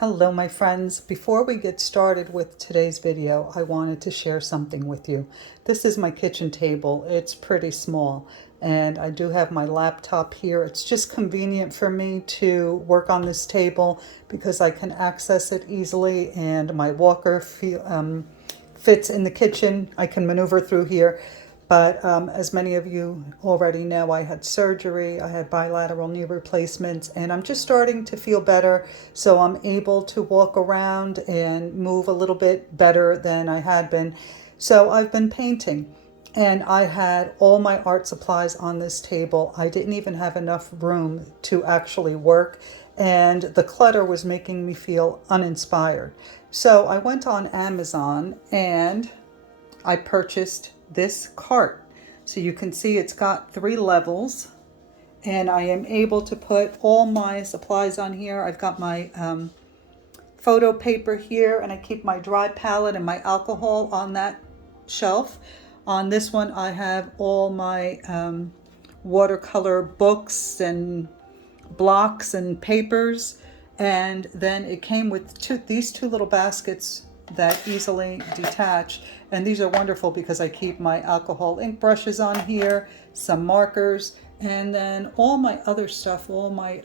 Hello my friends. Before we get started with today's video, I wanted to share something with you. This is my kitchen table. It's pretty small and I do have my laptop here. It's just convenient for me to work on this table because I can access it easily, and my walker fits in the kitchen. I can maneuver through here. But as many of you already know, I had surgery, I had bilateral knee replacements, and I'm just starting to feel better. So I'm able to walk around and move a little bit better than I had been. So I've been painting, and I had all my art supplies on this table. I didn't even have enough room to actually work, and the clutter was making me feel uninspired. So I went on Amazon and I purchased this cart. So you can see it's got 3 levels, and I am able to put all my supplies on here. I've got my photo paper here, and I keep my dry palette and my alcohol on that shelf. On this one I have all my watercolor books and blocks and papers, and then it came with these two little baskets that easily detach, and these are wonderful because I keep my alcohol ink brushes on here, some markers, and then all my other stuff, all my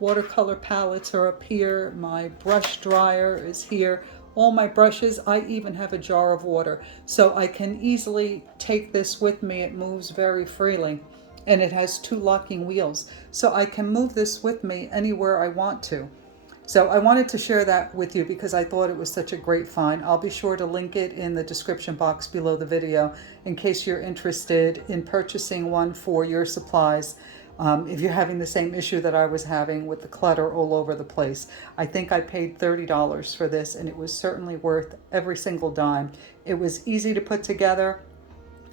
watercolor palettes are up here, my brush dryer is here, all my brushes. I even have a jar of water, so I can easily take this with me. It moves very freely, and it has 2 locking wheels, so I can move this with me anywhere I want to. So I wanted to share that with you because I thought it was such a great find. I'll be sure to link it in the description box below the video in case you're interested in purchasing one for your supplies. If you're having the same issue that I was having with the clutter all over the place. I think I paid $30 for this, and it was certainly worth every single dime. It was easy to put together,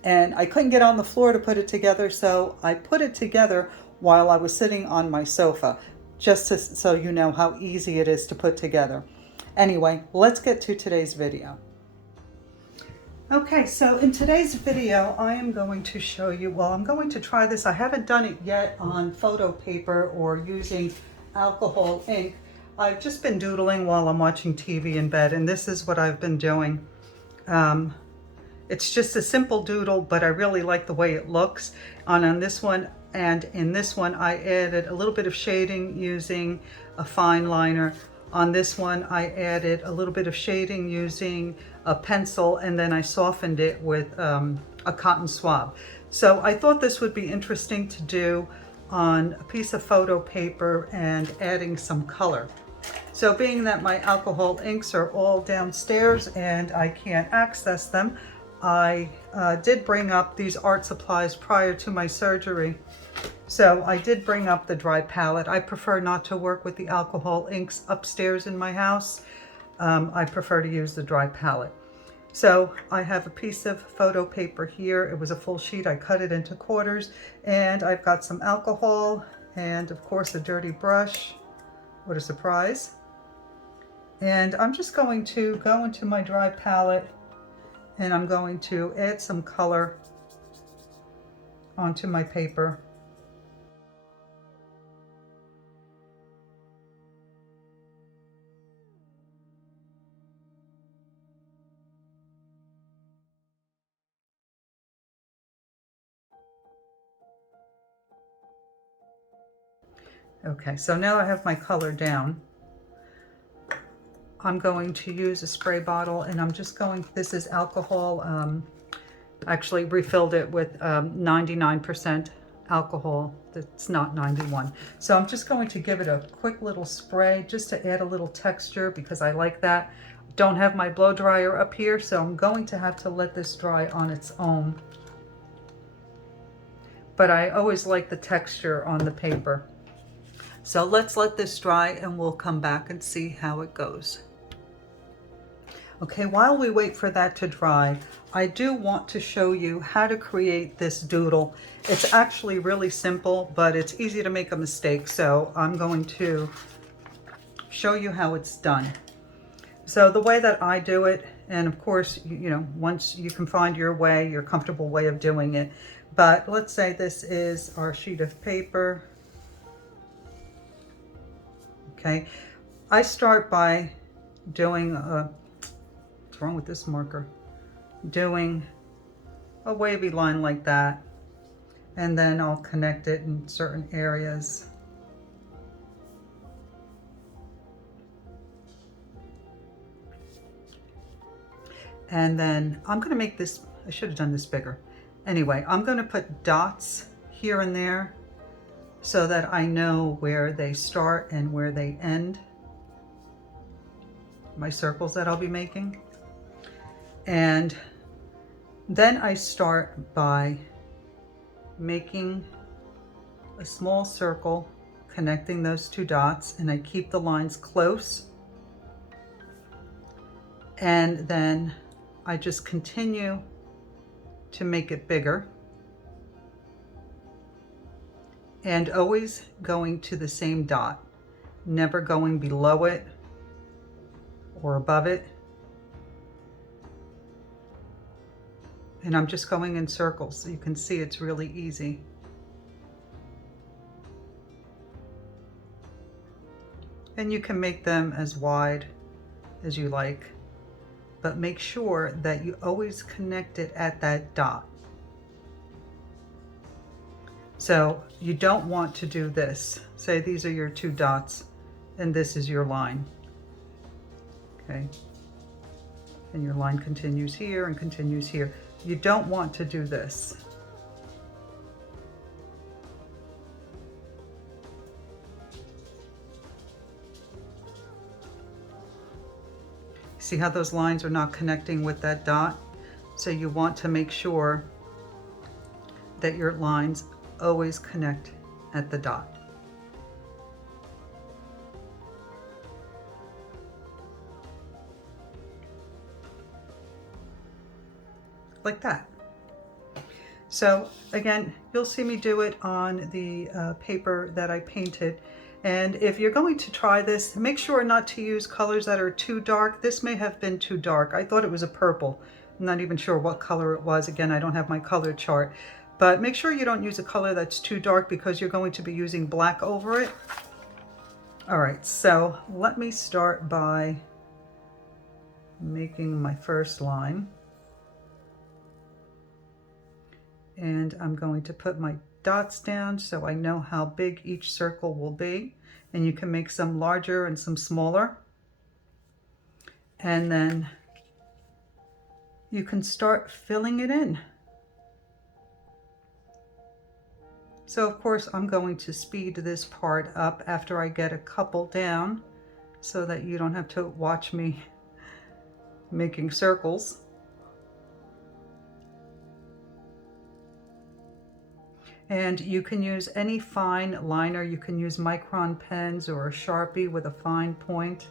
and I couldn't get on the floor to put it together, so I put it together while I was sitting on my sofa, just so you know how easy it is to put together. Anyway, let's get to today's video. Okay, so in today's video, I am going to show you, well, I'm going to try this. I haven't done it yet on photo paper or using alcohol ink. I've just been doodling while I'm watching TV in bed, and this is what I've been doing. It's just a simple doodle, but I really like the way it looks. On this one and in this one, I added a little bit of shading using a fine liner. On this one, I added a little bit of shading using a pencil, and then I softened it with a cotton swab. So I thought this would be interesting to do on a piece of photo paper and adding some color. So being that my alcohol inks are all downstairs and I can't access them, I did bring up these art supplies prior to my surgery. So I did bring up the dry palette. I prefer not to work with the alcohol inks upstairs in my house. I prefer to use the dry palette. So I have a piece of photo paper here. It was a full sheet. I cut it into quarters, and I've got some alcohol and of course a dirty brush. What a surprise. And I'm just going to go into my dry palette, and I'm going to add some color onto my paper. Okay, so now I have my color down. I'm going to use a spray bottle, and I'm just going, this is alcohol, actually refilled it with 99% alcohol. It's not 91. So I'm just going to give it a quick little spray just to add a little texture because I like that. Don't have my blow dryer up here, so I'm going to have to let this dry on its own. But I always like the texture on the paper. So let's let this dry and we'll come back and see how it goes. Okay, while we wait for that to dry, I do want to show you how to create this doodle. It's actually really simple, but it's easy to make a mistake. So I'm going to show you how it's done. So the way that I do it, and of course, you know, once you can find your way, your comfortable way of doing it. But let's say this is our sheet of paper. Okay. I start by doing what's wrong with this marker? Doing a wavy line like that, and then I'll connect it in certain areas. And then I'm going to make this, I should have done this bigger. Anyway, I'm going to put dots here and there so that I know where they start and where they end, my circles that I'll be making. And then I start by making a small circle connecting those two dots, and I keep the lines close. And then I just continue to make it bigger, and always going to the same dot, never going below it or above it. And I'm just going in circles, so you can see it's really easy. And you can make them as wide as you like, but make sure that you always connect it at that dot. So you don't want to do this. Say these are your two dots and this is your line. Okay. And your line continues here and continues here. You don't want to do this. See how those lines are not connecting with that dot? So you want to make sure that your lines always connect at the dot. Like that. So again, you'll see me do it on the paper that I painted. And if you're going to try this, make sure not to use colors that are too dark. This may have been too dark. I thought it was a purple. I'm not even sure what color it was. Again, I don't have my color chart. But make sure you don't use a color that's too dark because you're going to be using black over it. All right, so let me start by making my first line. And I'm going to put my dots down so I know how big each circle will be. And you can make some larger and some smaller. And then you can start filling it in. So of course I'm going to speed this part up after I get a couple down so that you don't have to watch me making circles. And you can use any fine liner. You can use MICRON pens or a Sharpie with a fine point.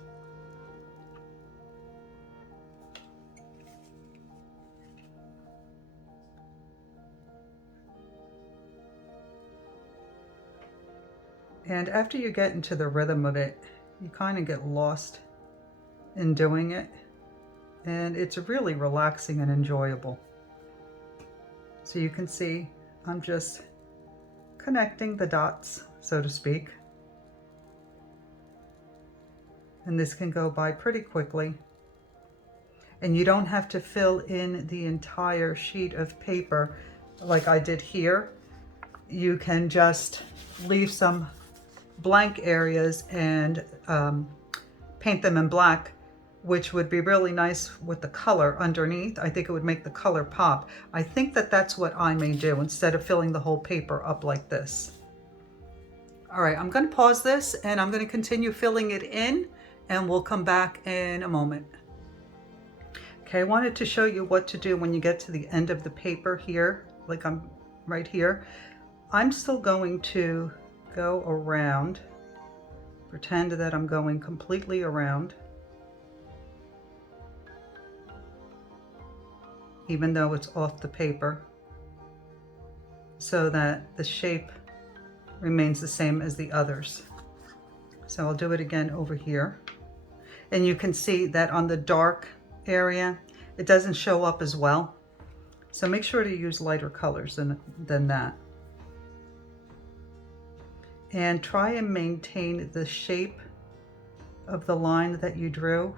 And after you get into the rhythm of it, you kind of get lost in doing it. And it's really relaxing and enjoyable. So you can see I'm just connecting the dots, so to speak. And this can go by pretty quickly. And you don't have to fill in the entire sheet of paper like I did here. You can just leave some blank areas and paint them in black, which would be really nice with the color underneath. I think it would make the color pop. I think that that's what I may do instead of filling the whole paper up like this. All right, I'm going to pause this and I'm going to continue filling it in, and we'll come back in a moment. Okay, I wanted to show you what to do when you get to the end of the paper here, like I'm right here. I'm still going to go around, pretend that I'm going completely around, even though it's off the paper, so that the shape remains the same as the others. So I'll do it again over here. And you can see that on the dark area, it doesn't show up as well. So make sure to use lighter colors than that. And try and maintain the shape of the line that you drew.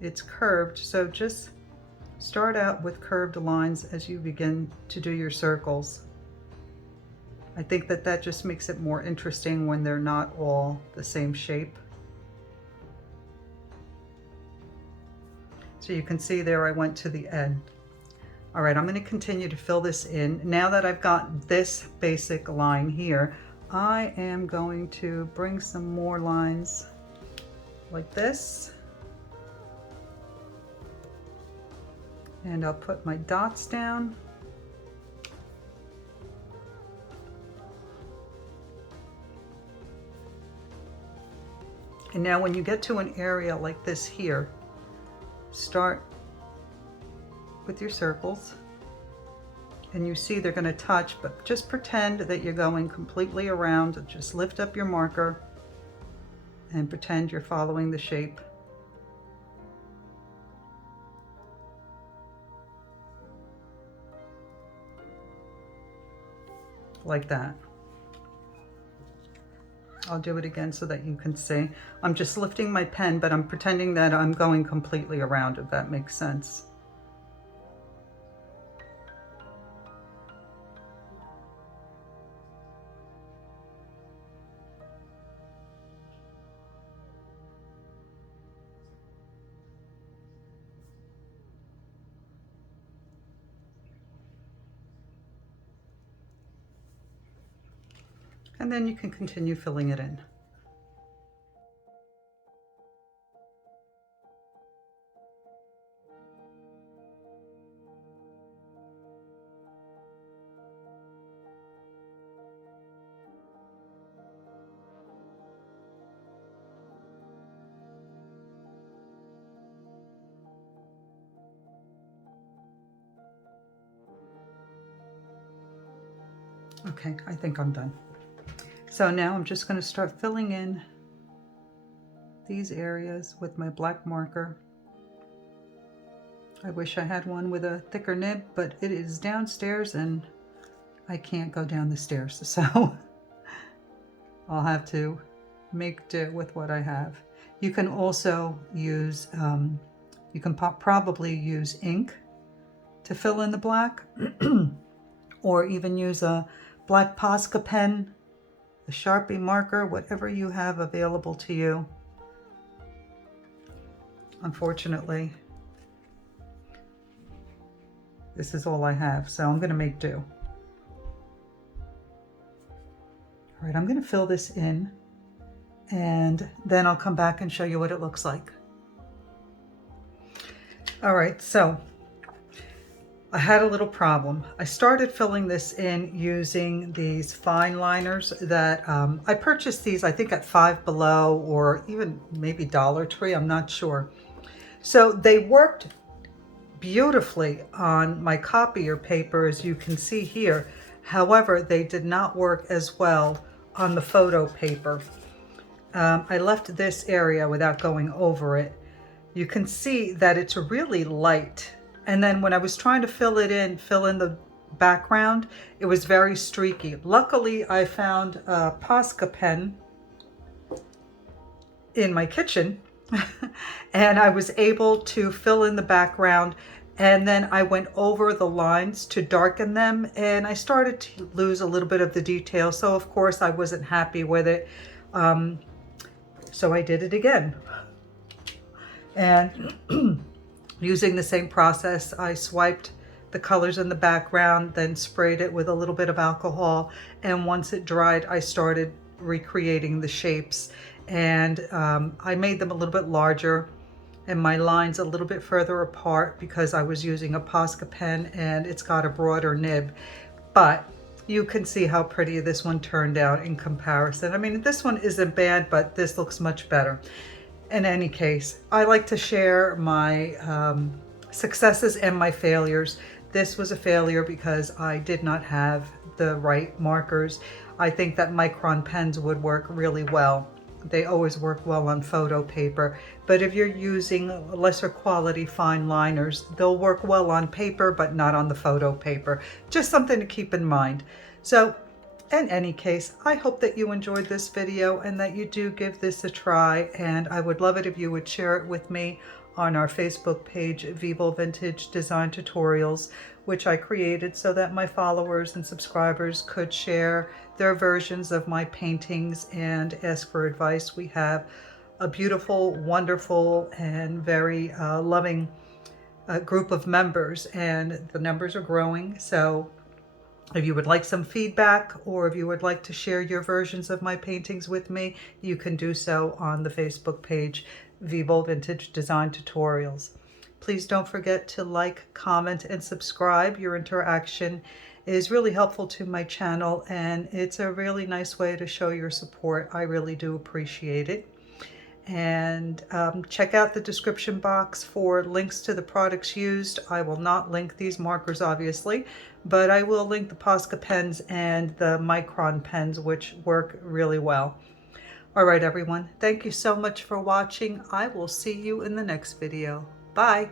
It's curved, so just start out with curved lines as you begin to do your circles. I think that that just makes it more interesting when they're not all the same shape. So you can see there I went to the end. All right, I'm going to continue to fill this in. Now that I've got this basic line here, I am going to bring some more lines like this. And I'll put my dots down. And now when you get to an area like this here, start with your circles. And you see they're going to touch, but just pretend that you're going completely around. Just lift up your marker and pretend you're following the shape. Like that. I'll do it again so that you can see. I'm just lifting my pen, but I'm pretending that I'm going completely around, if that makes sense. And then you can continue filling it in. Okay, I think I'm done. So now I'm just going to start filling in these areas with my black marker. I wish I had one with a thicker nib, but it is downstairs and I can't go down the stairs, so I'll have to make do with what I have. You can also use, you can probably use ink to fill in the black, or even use a black Posca pen, a Sharpie marker, whatever you have available to you. Unfortunately, this is all I have, so I'm going to make do. All right, I'm going to fill this in, and then I'll come back and show you what it looks like. All right, so I had a little problem. I started filling this in using these fine liners that I purchased these, I think at Five Below or even maybe Dollar Tree, I'm not sure. So they worked beautifully on my copier paper, as you can see here. However, they did not work as well on the photo paper. I left this area without going over it. You can see that it's really light. And then when I was trying to fill in the background, it was very streaky. Luckily, I found a Posca pen in my kitchen and I was able to fill in the background, and then I went over the lines to darken them, and I started to lose a little bit of the detail. So of course I wasn't happy with it. So I did it again. And using the same process, I swiped the colors in the background, then sprayed it with a little bit of alcohol, and once it dried, I started recreating the shapes. And I made them a little bit larger and my lines a little bit further apart because I was using a Posca pen and it's got a broader nib. But you can see how pretty this one turned out in comparison. I mean, this one isn't bad, but this looks much better. In any case, I like to share my successes and my failures. This was a failure because I did not have the right markers. I think that MICRON pens would work really well. They always work well on photo paper, but if you're using lesser quality fine liners, they'll work well on paper, but not on the photo paper. Just something to keep in mind. So In any case, I hope that you enjoyed this video and that you do give this a try, and I would love it if you would share it with me on our Facebook page, Vivo Vintage Design Tutorials, which I created so that my followers and subscribers could share their versions of my paintings and ask for advice. We have a beautiful, wonderful, and very loving group of members, and the numbers are growing. So if you would like some feedback, or if you would like to share your versions of my paintings with me, you can do so on the Facebook page, Vivo Vintage Design Tutorials. Please don't forget to like, comment, and subscribe. Your interaction is really helpful to my channel, and it's a really nice way to show your support. I really do appreciate it. And check out the description box for links to the products used. I will not link these markers, obviously, but I will link the Posca pens and the MICRON pens, which work really well. All right, everyone. Thank you so much for watching. I will see you in the next video. Bye.